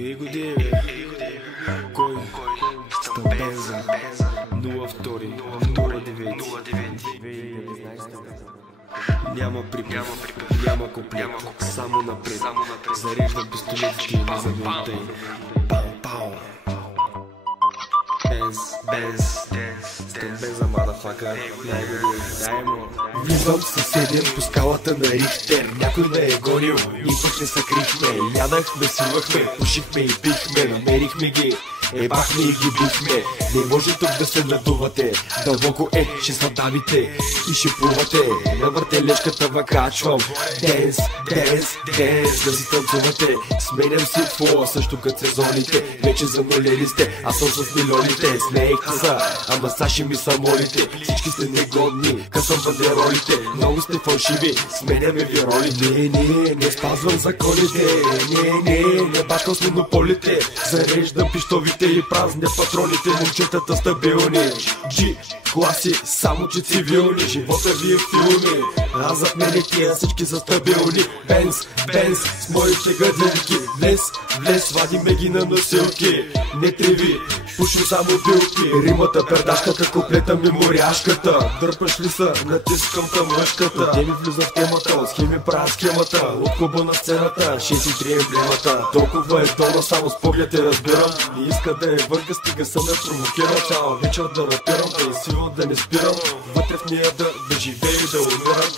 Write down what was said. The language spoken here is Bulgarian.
Его деве, кой Стамбенза 02-09. Няма припев, няма куплет, само напред. Зареждам пистолетите и не завинтай. Пау-пау. Бенз, Стамбенза, мадафака. Дай му. Влизам съседен по скалата на Рихтер. Някой ме е гонил и пък не съкрихме. Ядахме, сивахме, пушихме и пихме. Намерихме ги, ебахме и ги бихме. Не може тук да се надувате. Дълбоко ще сладавите и ще плувате. На въртележката въкачвам. Денс, да си танцувате. Сменям си флоа, също като сезоните. Вече занулели сте, аз съм с милионите. Смеехте са, ама Саши ми са молите. Всички сте негодни, късам бандеролите. Много сте фалшиви, сменяме ви ролите. Не спазвам законите. Не бачкам с монополите. Зареждам пищовите и празня патроните. Момчетата стабилни. Класи, само че цивилни. Живота ви е филми. Аз зад мене тия всички са стабилни. Бенз, с моите гаделки. Влез, вадиме ги на носилки. Не треви, пушим само билки. Римата, пердашката, куплета ми моряшката. Дърпаш ли са, натискам към мъжката. Те ми влиза в темата, от схеми правят схемата. От клуба на сцената, 63 емблемата. Толкова е долу, само с поглед я разбирам. Не иска да е върга, стига съм ме провокира. Цяла вечер да рапирам, да е сила да не спирам. Вътре в нея да живея и да умирам.